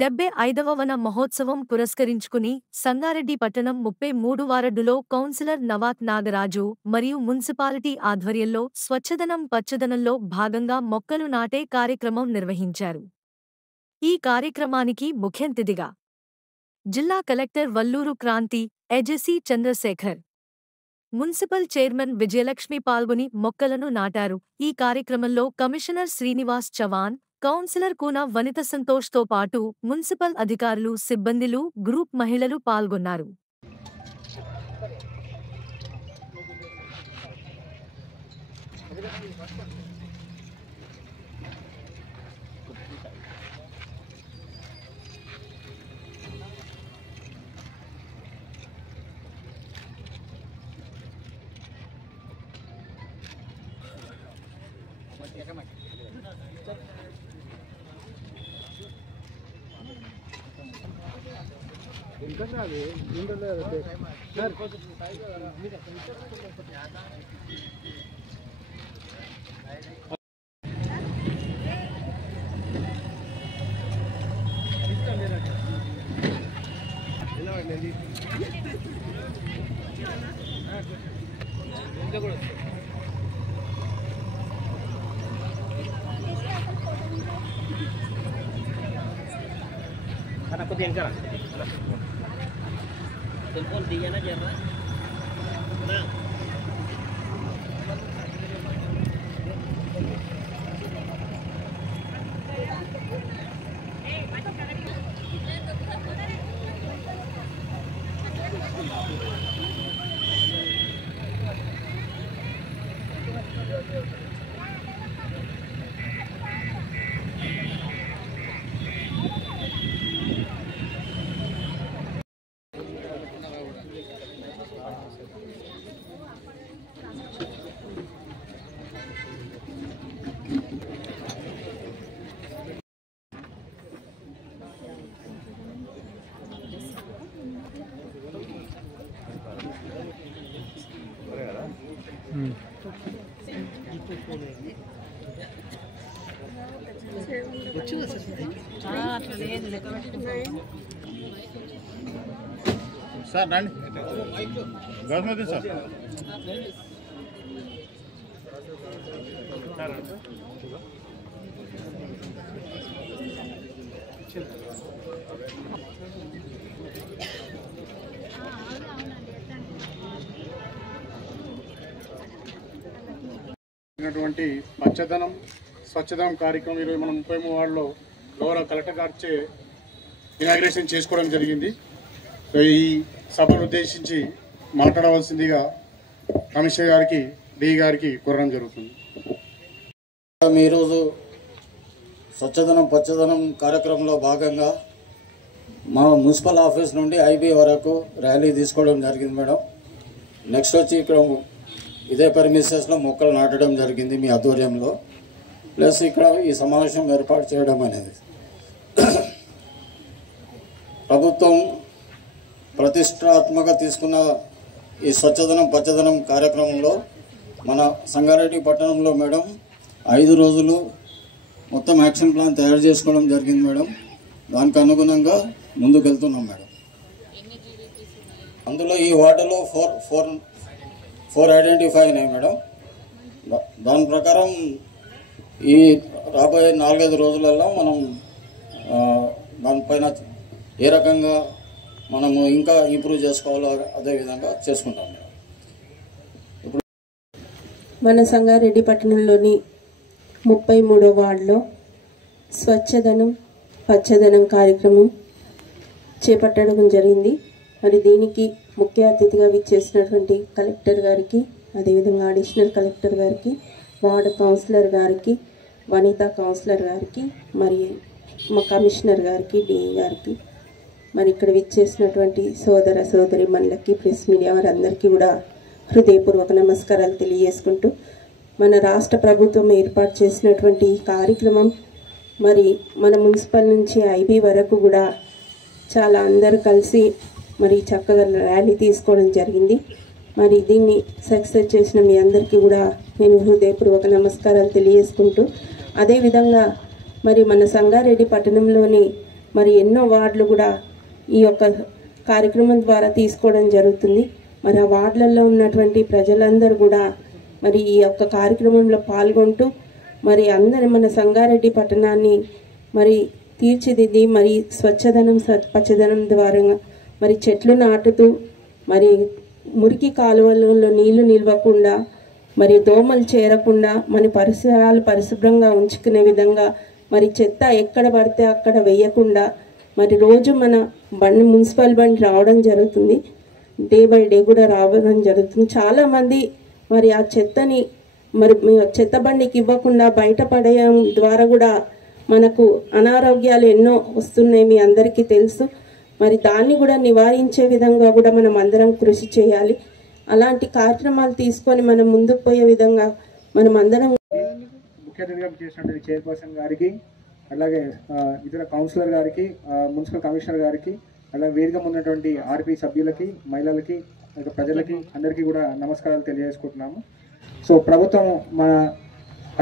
75వ వన మహోత్సవం పురస్కరించుకుని సంగారెడ్డి పట్టణం 33 వార్డులో కౌన్సిలర్ నవాత్ నాగరాజు మరియు మున్సిపాలిటీ ఆధ్వర్యంలో స్వచ్ఛదనం పచ్చదనంలో భాగంగా మొక్కలు నాటే కార్యక్రమం నిర్వహించారు. ఈ కార్యక్రమానికి ముఖ్యఅతిథిగా జిల్లా collector Valluru Kranthi, AJC Chandrasekhar, municipal chairman Vijayalakshmi పాల్గొని మొక్కలను నాటారు. ఈ కార్యక్రమంలో కమిషనర్ శ్రీనివాస్ చవాన్, కౌన్సిలర్ కూన వనిత సంతోష్తో పాటు మున్సిపల్ అధికారులు, సిబ్బందిలు, గ్రూప్ మహిళలు పాల్గొన్నారు. Aku diangkat. Telepon dia aja, Pak. Nah. Sir, Nani. Government, sir. పచ్చదనం స్వచ్ఛదనం కార్యక్రమం ఈరోజు మనం 33 వార్డులో గౌరవ కలెక్టర్ గారిచే ఇనాగ్రేషన్ చేసుకోవడం జరిగింది. సో ఈ సభను ఉద్దేశించి మాట్లాడవలసిందిగా కమిషనర్ గారికి, డి గారికి కోరడం జరుగుతుంది. ఈరోజు స్వచ్ఛదనం పచ్చదనం కార్యక్రమంలో భాగంగా మా మున్సిపల్ ఆఫీస్ నుండి ఐబీ వరకు ర్యాలీ తీసుకోవడం జరిగింది మేడం. నెక్స్ట్ వచ్చి ఇక్కడ ఇదే ప్రెమిసెస్లో మొక్కలు నాటడం జరిగింది మీ ఆధ్వర్యంలో. ప్లస్ ఇక్కడ ఈ సమావేశం ఏర్పాటు చేయడం అనేది ప్రభుత్వం ప్రతిష్టాత్మకంగా తీసుకున్న ఈ స్వచ్ఛదనం పచ్చదనం కార్యక్రమంలో మన సంగారెడ్డి పట్టణంలో మేడం 5 రోజులు మొత్తం యాక్షన్ ప్లాన్ తయారు చేసుకోవడం జరిగింది మేడం. దానికి అనుగుణంగా ముందుకు వెళ్తున్నాం మేడం. అందులో ఈ వార్డులో ఫోర్ ఐడెంటిఫై అయినాయి మేడం. దాని ప్రకారం ఈ రాబోయే 4-5 రోజులలో మనం దానిపైన ఏ రకంగా మనము ఇంకా ఇంప్రూవ్ చేసుకోవాలో అదే విధంగా చేసుకుంటాం మేడం. ఇప్పుడు మన సంగారెడ్డి పట్టణంలోని 33వ వార్డులో స్వచ్ఛదనం పచ్చదనం కార్యక్రమం చేపట్టడం జరిగింది. మరి దీనికి ముఖ్య అతిథిగా విచ్చేసినటువంటి కలెక్టర్ గారికి, అదేవిధంగా అడిషనల్ కలెక్టర్ గారికి, వార్డు కౌన్సిలర్ గారికి, వనితా కౌన్సిలర్ గారికి, మరి మా కమిషనర్ గారికి, డిఈ గారికి, మరి ఇక్కడ విచ్చేసినటువంటి సోదర సోదరి మనులకి, ప్రెస్ మీడియా వారందరికీ కూడా హృదయపూర్వక నమస్కారాలు తెలియజేసుకుంటూ, మన రాష్ట్ర ప్రభుత్వం ఏర్పాటు చేసినటువంటి ఈ కార్యక్రమం మరి మన మున్సిపల్ నుంచి ఐబీ వరకు కూడా చాలా అందరూ కలిసి మరి చక్కగా ర్యాలీ తీసుకోవడం జరిగింది. మరి దీన్ని సక్సెస్ చేసిన మీ అందరికీ కూడా నేను హృదయపూర్వక నమస్కారాలు తెలియజేసుకుంటూ, అదేవిధంగా మరి మన సంగారెడ్డి పట్టణంలోని మరి ఎన్నో వార్డులు కూడా ఈ యొక్క కార్యక్రమం ద్వారా తీసుకోవడం జరుగుతుంది. మరి ఆ వార్డులలో ఉన్నటువంటి ప్రజలందరూ కూడా మరి ఈ యొక్క కార్యక్రమంలో పాల్గొంటూ మరి అందరి మన సంగారెడ్డి పట్టణాన్ని మరి తీర్చిదిద్ది మరి స్వచ్ఛదనం పచ్చదనం ద్వారా మరి చెట్లు నాటుతూ మరి మురికి కాలువలలో నీళ్లు నిల్వకుండా మరి దోమలు చేరకుండా మన పరిసరాలు పరిశుభ్రంగా ఉంచుకునే విధంగా మరి చెత్త ఎక్కడ పడితే అక్కడ వేయకుండా మరి రోజు మన మున్సిపల్ బండి రావడం జరుగుతుంది. డే బై డే కూడా రావడం జరుగుతుంది. చాలామంది మరి ఆ చెత్తని మరి చెత్త బండికి ఇవ్వకుండా బయట పడేయడం ద్వారా కూడా మనకు అనారోగ్యాలు ఎన్నో వస్తున్నాయి, మీ అందరికీ తెలుసు. మరి దాన్ని కూడా నివారించే విధంగా కూడా మనం అందరం కృషి చేయాలి. అలాంటి కార్యక్రమాలు తీసుకొని మనం ముందుకు పోయే విధంగా మనం అందరం ముఖ్య అతిథిగా చేసినటువంటి చైర్పర్సన్ గారికి, అలాగే ఇతర కౌన్సిలర్ గారికి, మున్సిపల్ కమిషనర్ గారికి, అలాగే వేదిక ఉన్నటువంటి ఆర్పీ సభ్యులకి, మహిళలకి, ప్రజలకి అందరికీ కూడా నమస్కారాలు తెలియజేసుకుంటున్నాము. సో ప్రభుత్వం మన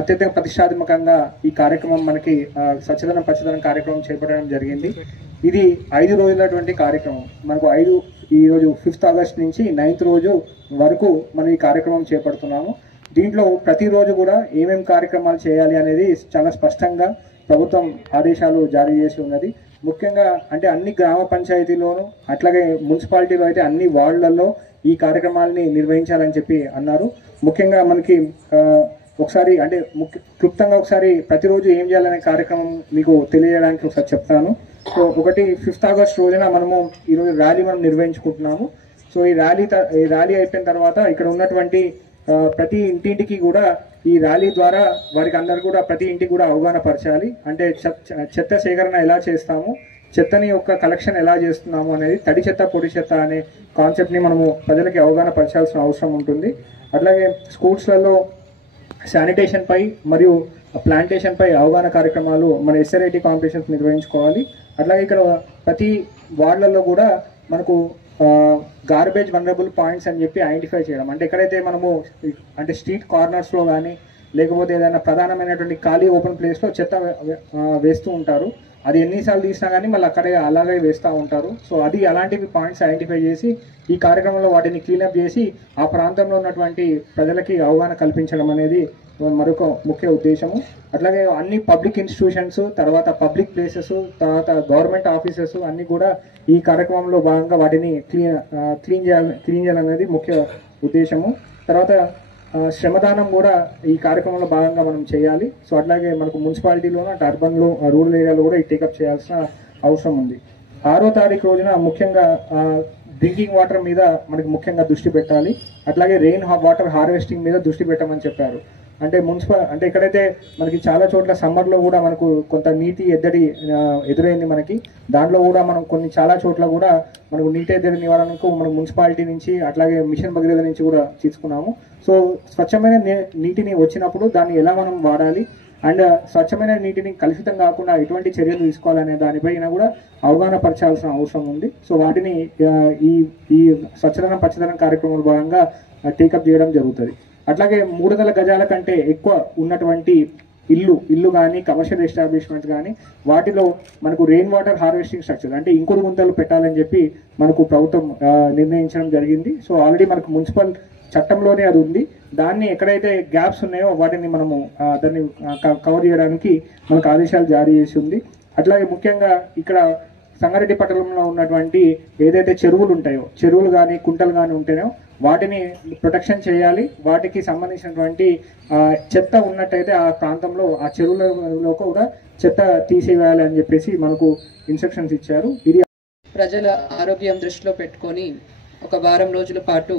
అత్యంత ప్రతిష్టాత్మకంగా ఈ కార్యక్రమం మనకి స్వచ్ఛదనం పచ్చదనం కార్యక్రమం చేపట్టడం జరిగింది. ఇది 5 రోజులటువంటి కార్యక్రమం. మనకు ఈరోజు 5th ఆగస్ట్ నుంచి 9th రోజు వరకు మనం ఈ కార్యక్రమం చేపడుతున్నాము. దీంట్లో ప్రతిరోజు కూడా ఏమేమి కార్యక్రమాలు చేయాలి అనేది చాలా స్పష్టంగా ప్రభుత్వం ఆదేశాలు జారీ చేసి ఉన్నది. ముఖ్యంగా అంటే అన్ని గ్రామ పంచాయతీలోనూ అట్లాగే మున్సిపాలిటీలో అయితే అన్ని వార్డులలో ఈ కార్యక్రమాలని నిర్వహించాలని చెప్పి అన్నారు. ముఖ్యంగా మనకి ఒకసారి అంటే క్లుప్తంగా ఒకసారి ప్రతిరోజు ఏం చేయాలనే కార్యక్రమం మీకు తెలియజేయడానికి ఒకసారి చెప్తాను. సో ఒకటి 5th ఆగస్ట్ రోజున మనము ఈరోజు ర్యాలీ మనం నిర్వహించుకుంటున్నాము. సో ఈ ర్యాలీ అయిపోయిన తర్వాత ఇక్కడ ఉన్నటువంటి ప్రతి ఇంటింటికి కూడా ఈ ర్యాలీ ద్వారా వారికి అందరు కూడా ప్రతి ఇంటికి కూడా అవగాహన పరచాలి. అంటే చెత్త సేకరణ ఎలా చేస్తాము, చెత్తని యొక్క కలెక్షన్ ఎలా చేస్తున్నాము అనేది, తడి చెత్త పొడి చెత్త అనే కాన్సెప్ట్ని మనము ప్రజలకి అవగాహన పరచాల్సిన అవసరం ఉంటుంది. అట్లాగే స్కూల్స్లలో శానిటేషన్ పై మరియు ప్లాంటేషన్ పై అవగాహన కార్యక్రమాలు మన SRIT కాంపిటీషన్స్ నిర్వహించుకోవాలి. అట్లాగే ఇక్కడ ప్రతి వార్డులలో కూడా మనకు గార్బేజ్ వనరబుల్ పాయింట్స్ అని చెప్పి ఐడెంటిఫై చేయడం. అంటే ఎక్కడైతే మనము అంటే స్ట్రీట్ కార్నర్స్లో కానీ లేకపోతే ఏదైనా ప్రధానమైనటువంటి ఖాళీ ఓపెన్ ప్లేస్లో చెత్త వేస్తూ ఉంటారు, అది ఎన్నిసార్లు తీసినా కానీ మళ్ళీ అక్కడే అలాగే వేస్తూ ఉంటారు. సో అది అలాంటివి పాయింట్స్ ఐడెంటిఫై చేసి ఈ కార్యక్రమంలో వాటిని క్లీనప్ చేసి ఆ ప్రాంతంలో ఉన్నటువంటి ప్రజలకి అవగాహన కల్పించడం అనేది మరొక ముఖ్య ఉద్దేశము. అట్లాగే అన్ని పబ్లిక్ ఇన్స్టిట్యూషన్స్, తర్వాత పబ్లిక్ ప్లేసెస్, తర్వాత గవర్నమెంట్ ఆఫీసెస్ అన్నీ కూడా ఈ కార్యక్రమంలో భాగంగా వాటిని క్లీన్ చేయాలనేది ముఖ్య ఉద్దేశము. తర్వాత శ్రమదానం కూడా ఈ కార్యక్రమంలో భాగంగా మనం చేయాలి. సో అట్లాగే మనకు మున్సిపాలిటీలోనూ అటు అర్బన్లో రూరల్ ఏరియాలో కూడా ఈ టేకప్ చేయాల్సిన అవసరం ఉంది. 6వ తారీఖు రోజున ముఖ్యంగా డ్రింకింగ్ వాటర్ మీద మనకి ముఖ్యంగా దృష్టి పెట్టాలి. అట్లాగే రెయిన్ వాటర్ హార్వెస్టింగ్ మీద దృష్టి పెట్టమని చెప్పారు. అంటే అంటే ఎక్కడైతే మనకి చాలా చోట్ల సమ్మర్లో కూడా మనకు కొంత నీటి ఎద్దడి ఎదురైంది మనకి, దాంట్లో కూడా మనం చాలా చోట్ల కూడా మనకు నీటి ఎద్దడి నివారణకు మనం మున్సిపాలిటీ నుంచి అట్లాగే మిషన్ భగీరథ నుంచి కూడా తీసుకున్నాము. సో స్వచ్ఛమైన నీటిని వచ్చినప్పుడు దాన్ని ఎలా మనం వాడాలి అండ్ స్వచ్ఛమైన నీటిని కలుషితం కాకుండా ఎటువంటి చర్యలు తీసుకోవాలనే దానిపైన కూడా అవగాహన పరచాల్సిన అవసరం ఉంది. సో వాటిని ఈ స్వచ్ఛదనం పచ్చదనం కార్యక్రమంలో భాగంగా టేకప్ చేయడం జరుగుతుంది. అట్లాగే 300 గజాల కంటే ఎక్కువ ఉన్నటువంటి ఇల్లు కానీ కమర్షియల్ ఎస్టాబ్లిష్మెంట్స్ కానీ వాటిలో మనకు రెయిన్ వాటర్ హార్వెస్టింగ్ స్ట్రక్చర్ అంటే ఇంకుడు గుంతలు పెట్టాలని చెప్పి మనకు ప్రభుత్వం నిర్ణయించడం జరిగింది. సో ఆల్రెడీ మనకు మున్సిపల్ చట్టంలోనే అది ఉంది. దాన్ని ఎక్కడైతే గ్యాప్స్ ఉన్నాయో వాటిని మనము దాన్ని కవర్ చేయడానికి మనకు ఆదేశాలు జారీ చేసి ఉంది. అట్లాగే ముఖ్యంగా ఇక్కడ సంగారెడ్డి పట్టణంలో ఉన్నటువంటి ఏదైతే చెరువులు ఉంటాయో, చెరువులు కానీ కుంటలు కానీ ఉంటాయో వాటిని ప్రొటెక్షన్ చేయాలి. వాటికి సంబంధించినటువంటి చెత్త ఉన్నట్టయితే ఆ ప్రాంతంలో ఆ చెరువులలో కూడా చెత్త తీసివేయాలి అని చెప్పేసి మనకు ఇన్స్ట్రక్షన్స్ ఇచ్చారు. ఇది ప్రజల ఆరోగ్యం దృష్టిలో పెట్టుకొని ఒక వారం రోజుల పాటు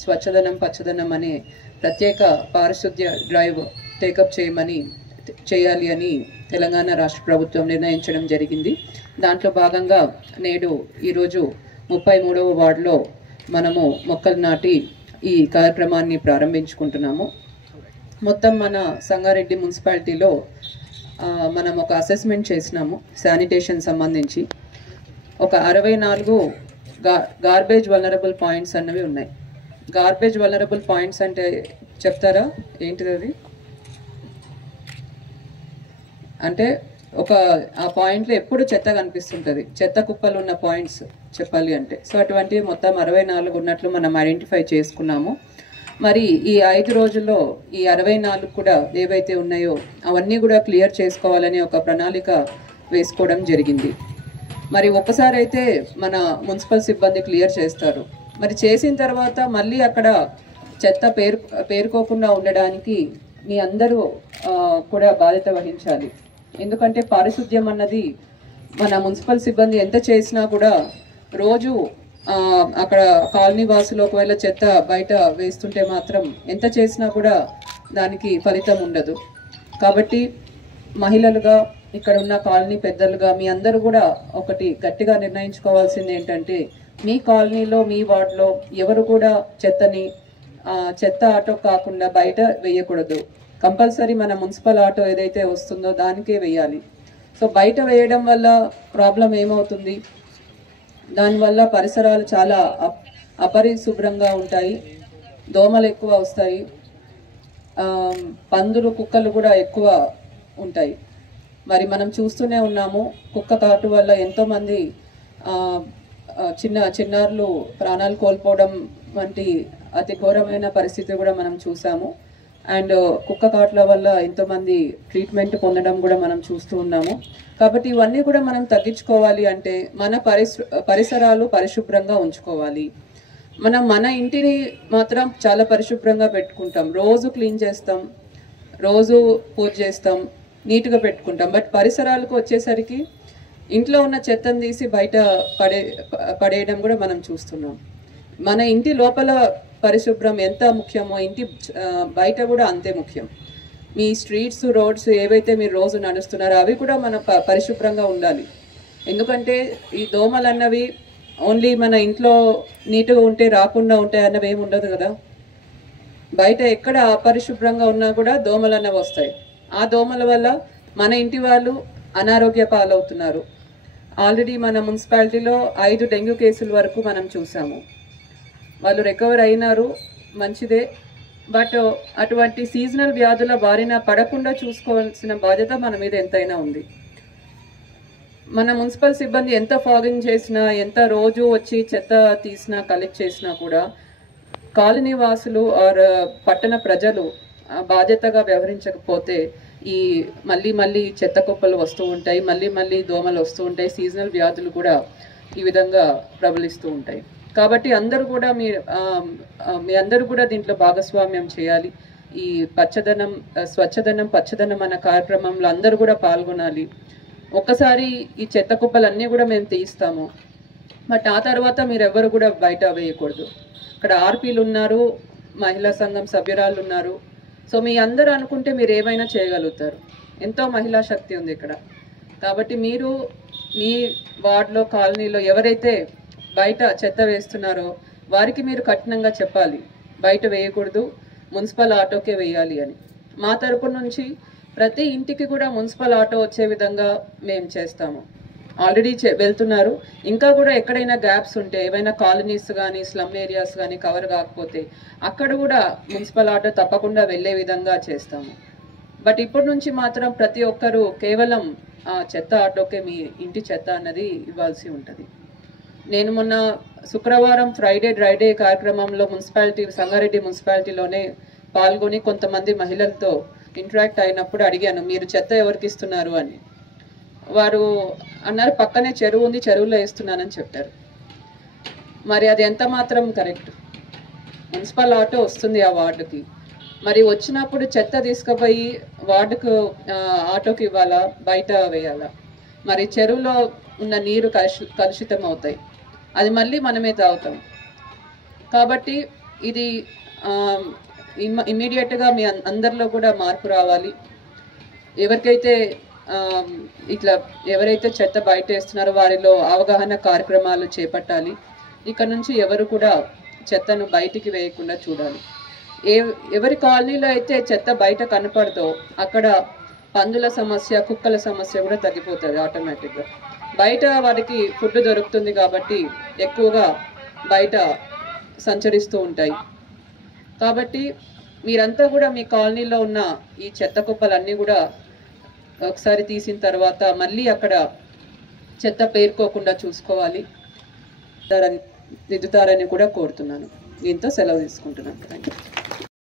స్వచ్ఛదనం పచ్చదనం అనే ప్రత్యేక పారిశుద్ధ్య డ్రైవ్ టేకప్ చేయాలి అని తెలంగాణ రాష్ట్ర ప్రభుత్వం నిర్ణయించడం జరిగింది. దాంట్లో భాగంగా ఈరోజు 33వ వార్డులో మనము మొక్కలు నాటి ఈ కార్యక్రమాన్ని ప్రారంభించుకుంటున్నాము. మొత్తం మన సంగారెడ్డి మున్సిపాలిటీలో మనం ఒక అసెస్మెంట్ చేసినాము శానిటేషన్ సంబంధించి. ఒక 64 గార్బేజ్ వల్నరబుల్ పాయింట్స్ అన్నవి ఉన్నాయి. గార్బేజ్ వల్నరబుల్ పాయింట్స్ అంటే చెప్తారా ఏంటిది? అది అంటే ఆ పాయింట్లో ఎప్పుడు చెత్త కనిపిస్తుంటుంది, చెత్త కుప్పలు ఉన్న పాయింట్స్ చెప్పాలి అంటే. సో అటువంటివి మొత్తం 64 ఉన్నట్లు మనం ఐడెంటిఫై చేసుకున్నాము. మరి ఈ 5 రోజుల్లో ఈ 64 కూడా ఏవైతే ఉన్నాయో అవన్నీ కూడా క్లియర్ చేసుకోవాలని ఒక ప్రణాళిక వేసుకోవడం జరిగింది. మరి ఒక్కసారి అయితే మన మున్సిపల్ సిబ్బంది క్లియర్ చేస్తారు. మరి చేసిన తర్వాత మళ్ళీ అక్కడ చెత్త పేరుకోకుండా ఉండడానికి మీ అందరూ కూడా బాధ్యత వహించాలి. ఎందుకంటే పారిశుద్ధ్యం అన్నది మన మున్సిపల్ సిబ్బంది ఎంత చేసినా కూడా రోజు అక్కడ కాలనీ వాసులు ఒకవేళ చెత్త బయట వేస్తుంటే మాత్రం ఎంత చేసినా కూడా దానికి ఫలితం ఉండదు. కాబట్టి మహిళలుగా ఇక్కడ ఉన్న కాలనీ పెద్దలుగా మీ అందరూ కూడా ఒకటి గట్టిగా నిర్ణయించుకోవాల్సింది ఏంటంటే మీ కాలనీలో మీ వార్డులో ఎవరు కూడా చెత్త ఆటో కాకుండా బయట వేయకూడదు. కంపల్సరీ మన మున్సిపల్ ఆటో ఏదైతే వస్తుందో దానికే వేయాలి. సో బయట వేయడం వల్ల ప్రాబ్లం ఏమవుతుంది, దానివల్ల పరిసరాలు చాలా అపరిశుభ్రంగా ఉంటాయి, దోమలు ఎక్కువ వస్తాయి, పందులు కుక్కలు కూడా ఎక్కువ ఉంటాయి. మరి మనం చూస్తూనే ఉన్నాము, కుక్క కాటు వల్ల ఎంతోమంది చిన్నారులు ప్రాణాలు కోల్పోవడం వంటి అతి ఘోరమైన పరిస్థితి కూడా మనం చూసాము. అండ్ కుక్క కాట్ల వల్ల ఎంతోమంది ట్రీట్మెంట్ పొందడం కూడా మనం చూస్తూ ఉన్నాము. కాబట్టి ఇవన్నీ కూడా మనం తగ్గించుకోవాలి అంటే మన పరిసరాలు పరిశుభ్రంగా ఉంచుకోవాలి. మన ఇంటిని మాత్రం చాలా పరిశుభ్రంగా పెట్టుకుంటాం, రోజు క్లీన్ చేస్తాం, రోజు పూజ చేస్తాం, నీట్గా పెట్టుకుంటాం. బట్ పరిసరాలకు వచ్చేసరికి ఇంట్లో ఉన్న చెత్తను తీసి బయట పడేయడం కూడా మనం చూస్తున్నాం. మన ఇంటి లోపల పరిశుభ్రం ఎంత ముఖ్యమో ఇంటి బయట కూడా అంతే ముఖ్యం. మీ స్ట్రీట్స్ రోడ్స్ ఏవైతే మీరు రోజు నడుస్తున్నారో అవి కూడా మన పరిశుభ్రంగా ఉండాలి. ఎందుకంటే ఈ దోమలు అన్నవి ఓన్లీ మన ఇంట్లో నీట్గా ఉంటే రాకుండా ఉంటాయి అన్నవి ఏమి ఉండదు కదా. బయట ఎక్కడ అపరిశుభ్రంగా ఉన్నా కూడా దోమలు అన్నవి వస్తాయి. ఆ దోమల వల్ల మన ఇంటి వాళ్ళు అనారోగ్య పాలవుతున్నారు. ఆల్రెడీ మన మున్సిపాలిటీలో 5 డెంగ్యూ కేసుల వరకు మనం చూసాము. వాళ్ళు రికవర్ అయినారు, మంచిదే. బట్ అటువంటి సీజనల్ వ్యాధుల బారిన పడకుండా చూసుకోవాల్సిన బాధ్యత మన మీద ఎంతైనా ఉంది. మన మున్సిపల్ సిబ్బంది ఎంత ఫాగింగ్ చేసినా, ఎంత రోజు వచ్చి చెత్త తీసినా, కలెక్ట్ చేసినా కూడా కాలనీ వాసులు ఆర్ పట్టణ ప్రజలు బాధ్యతగా వ్యవహరించకపోతే ఈ మళ్ళీ చెత్త కుప్పలు వస్తూ ఉంటాయి, మళ్ళీ దోమలు వస్తూ ఉంటాయి, సీజనల్ వ్యాధులు కూడా ఈ విధంగా ప్రబలిస్తూ ఉంటాయి. కాబట్టి మీ అందరూ కూడా దీంట్లో భాగస్వామ్యం చేయాలి. ఈ పచ్చదనం అన్న కార్యక్రమంలో అందరూ కూడా పాల్గొనాలి. ఒక్కసారి ఈ చెత్త కుప్పలన్నీ కూడా మేము తీస్తాము, బట్ ఆ తర్వాత మీరెవ్వరు కూడా బయట వేయకూడదు. ఇక్కడ ఆర్పీలు ఉన్నారు, మహిళా సంఘం సభ్యురాలు ఉన్నారు. సో మీ అందరూ అనుకుంటే మీరు ఏమైనా చేయగలుగుతారు. ఎంతో మహిళా శక్తి ఉంది ఇక్కడ. కాబట్టి మీరు మీ వార్డులో కాలనీలో ఎవరైతే బయట చెత్త వేస్తున్నారో వారికి మీరు కఠినంగా చెప్పాలి, బయట వేయకూడదు, మున్సిపల్ ఆటోకే వేయాలి అని. మా తరపు నుంచి ప్రతి ఇంటికి కూడా మున్సిపల్ ఆటో వచ్చే విధంగా మేము చేస్తాము. ఆల్రెడీ వెళ్తున్నారు. ఇంకా కూడా ఎక్కడైనా గ్యాప్స్ ఉంటే, ఏవైనా కాలనీస్ కానీ స్లమ్ ఏరియాస్ కానీ కవర్ కాకపోతే అక్కడ కూడా మున్సిపల్ ఆటో తప్పకుండా వెళ్ళే విధంగా చేస్తాము. బట్ ఇప్పటి నుంచి మాత్రం ప్రతి ఒక్కరూ కేవలం చెత్త ఆటోకే మీ ఇంటి చెత్త అన్నది ఇవ్వాల్సి ఉంటుంది. నేను మొన్న శుక్రవారం ఫ్రైడే డ్రై డే కార్యక్రమంలో సంగారెడ్డి మున్సిపాలిటీలోనే పాల్గొని కొంతమంది మహిళలతో ఇంటరాక్ట్ అయినప్పుడు అడిగాను, మీరు చెత్త ఎవరికి ఇస్తున్నారు అని. వారు అన్నారు, పక్కనే చెరువు ఉంది, చెరువులో వేస్తున్నానని చెప్పారు. మరి అది ఎంత మాత్రం కరెక్ట్? మున్సిపల్ ఆటో వస్తుంది ఆ వార్డుకి, మరి వచ్చినప్పుడు చెత్త తీసుకుపోయి వార్డుకు ఆటోకి ఇవ్వాలా, బయట వేయాలా? మరి చెరువులో ఉన్న నీరు కలుషితం అవుతాయి, అది మళ్ళీ మనమే తాగుతాం. కాబట్టి ఇది ఇమ్మీడియట్గా మీ అందరిలో కూడా మార్పు రావాలి. ఎవరైతే చెత్త బయట వేస్తున్నారో వారిలో అవగాహన కార్యక్రమాలు చేపట్టాలి. ఇక్కడ నుంచి ఎవరు కూడా చెత్తను బయటికి వేయకుండా చూడాలి. ఎవరి కాలనీలో అయితే చెత్త బయట కనపడదో అక్కడ పందుల సమస్య, కుక్కల సమస్య కూడా తగ్గిపోతుంది ఆటోమేటిక్గా. బయట వారికి ఫుడ్ దొరుకుతుంది కాబట్టి ఎక్కువగా బయట సంచరిస్తూ ఉంటాయి. కాబట్టి మీరంతా కూడా మీ కాలనీలో ఉన్న ఈ చెత్త కుప్పలన్నీ కూడా ఒకసారి తీసిన తర్వాత మళ్ళీ అక్కడ చెత్త పేరుకోకుండా చూసుకోవాలి, దిద్దుతారని కూడా కోరుతున్నాను. దీంతో సెలవు తీసుకుంటున్నాను. Thank you.